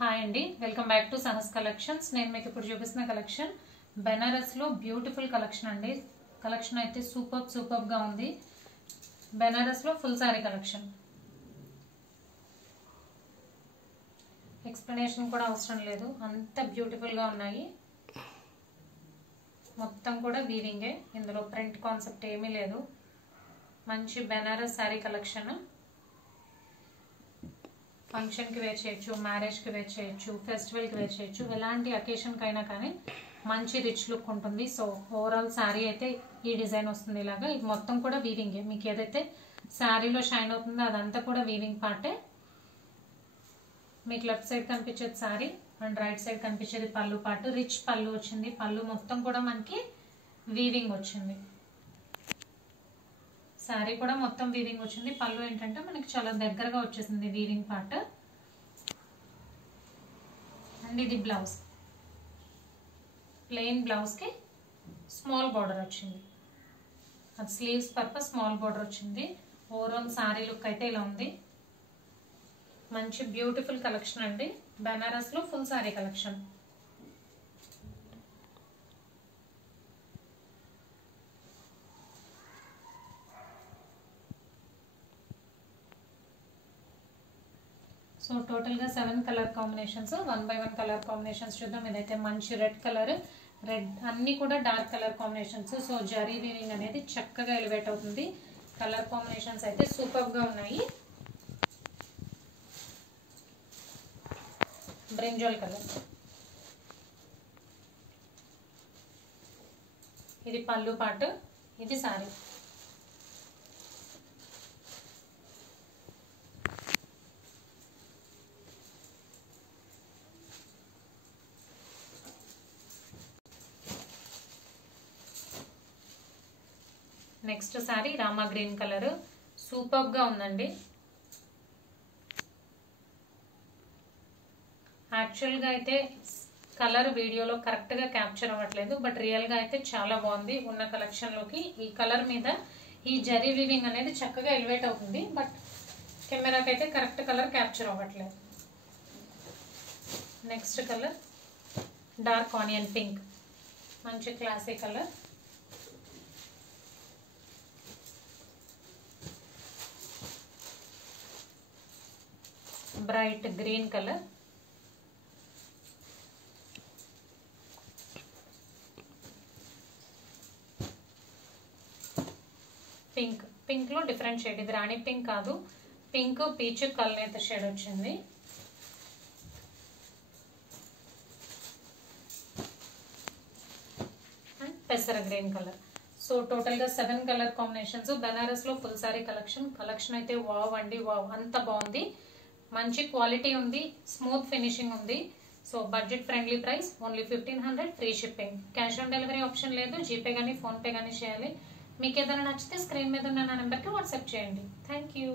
Hi అండి, welcome back to Sahas collections. నేను మీకు ఇప్పుడు చూపిస్తున్న కలెక్షన్ బెనారస్ లో బ్యూటిఫుల్ కలెక్షన్ అండి. కలెక్షన్ అయితే సూపర్ గా ఉంది. బెనారస్ లో ఫుల్ సారీ కలెక్షన్. ఎక్స్ప్లెనేషన్ కూడా అవసరం లేదు, అంత బ్యూటిఫుల్ గా ఉన్నాయి. మొత్తం కూడా వీవింగే, ఇందులో ప్రింట్ కాన్సెప్ట్ ఏమీ లేదు. మంచి బెనారస్ సారీ కలెక్షన్. ఫంక్షన్ కి వేర్ చేయొచ్చు, మ్యారేజ్ కి వేర్ చేయొచ్చు, ఫెస్టివల్ కి వేర్ చేయొచ్చు, ఎలాంటి అకేషన్ కైనా కానీ మంచి రిచ్ లుక్ ఉంటుంది. సో ఓవరాల్ శారీ అయితే ఈ డిజైన్ వస్తుంది. ఇలాగా ఇది మొత్తం కూడా వీవింగే. మీకు ఏదైతే శారీలో షైన్ అవుతుందో అదంతా కూడా వీవింగ్ పార్టే. మీకు లెఫ్ట్ సైడ్ కనిపించేది శారీ అండ్ రైట్ సైడ్ కనిపించేది పళ్ళు పార్ట్. రిచ్ పళ్ళు వచ్చింది. పళ్ళు మొత్తం కూడా మనకి వీవింగ్ వచ్చింది. శారీ కూడా మొత్తం వీవింగ్ వచ్చింది. పళ్ళు ఏంటంటే మనకి చాలా దగ్గరగా వచ్చేసింది వీవింగ్ పార్ట్. అండ్ ఇది బ్లౌజ్, ప్లెయిన్ బ్లౌజ్ కి స్మాల్ బార్డర్ వచ్చింది. అది స్లీవ్స్ పర్పస్ స్మాల్ బార్డర్ వచ్చింది. ఓవరాల్ శారీ లుక్ అయితే ఇలా ఉంది. మంచి బ్యూటిఫుల్ కలెక్షన్ అండి. బెనారస్ లో full sari collection. So total గా 7 colour combinations, 1 by 1 colour combinations చూద్దాం. ఇదైతే మంచి రెడ్ కలర్, రెడ్ అన్ని కూడా dark colour combinations. So zari weaving అనేది చక్కగా ఎలివేట్ అవుతుంది. కలర్ కాంబినేషన్స్ అయితే సూపర్ గా ఉన్నాయి. బ్రింజాల్ కలర్, ఇది పళ్ళు పార్ట్, ఇది sorry. Next sorry Rama green colour, super గా ఉందండి. యాక్చువల్ గా అయితే కలర్ వీడియోలో కరెక్ట్ గా క్యాప్చర్ అవ్వట్లేదు, బట్ రియల్ గా అయితే చాలా బాగుంది. ఉన్న కలెక్షన్ లోకి ఈ కలర్ మీద ఈ జరీ వీవింగ్ అనేది చక్కగా ఎలివేట్ అవుతుంది, బట్ కెమెరాకి అయితే కరెక్ట్ కలర్ క్యాప్చర్ అవ్వట్లేదు. Next colour dark onion pink, మంచి classy colour. Bright green colour, pink. Pink లో డిఫరెంట్ షేడ్, ఇది రాణి పింక్ కాదు, పింక్ పీచ్ కల్నేత షేడ్ వచ్చింది. అండ్ పెసర గ్రీన్ కలర్. సో టోటల్ గా 7 కలర్ కాంబినేషన్స్. బెనారస్ లో ఫుల్ సారీ కలెక్షన్. కలెక్షన్ అయితే వావ్ అండి, వావ్, అంత బాగుంది. మంచి క్వాలిటీ ఉంది, స్మూత్ ఫినిషింగ్ ఉంది. So budget friendly price, only 1500, free shipping. Cash on delivery option లేదు. జీపే కానీ ఫోన్ పే కానీ చేయాలి. మీకు ఏదైనా నచ్చితే స్క్రీన్ మీద ఉన్న నా నెంబర్కి వాట్సాప్ చేయండి. Thank you.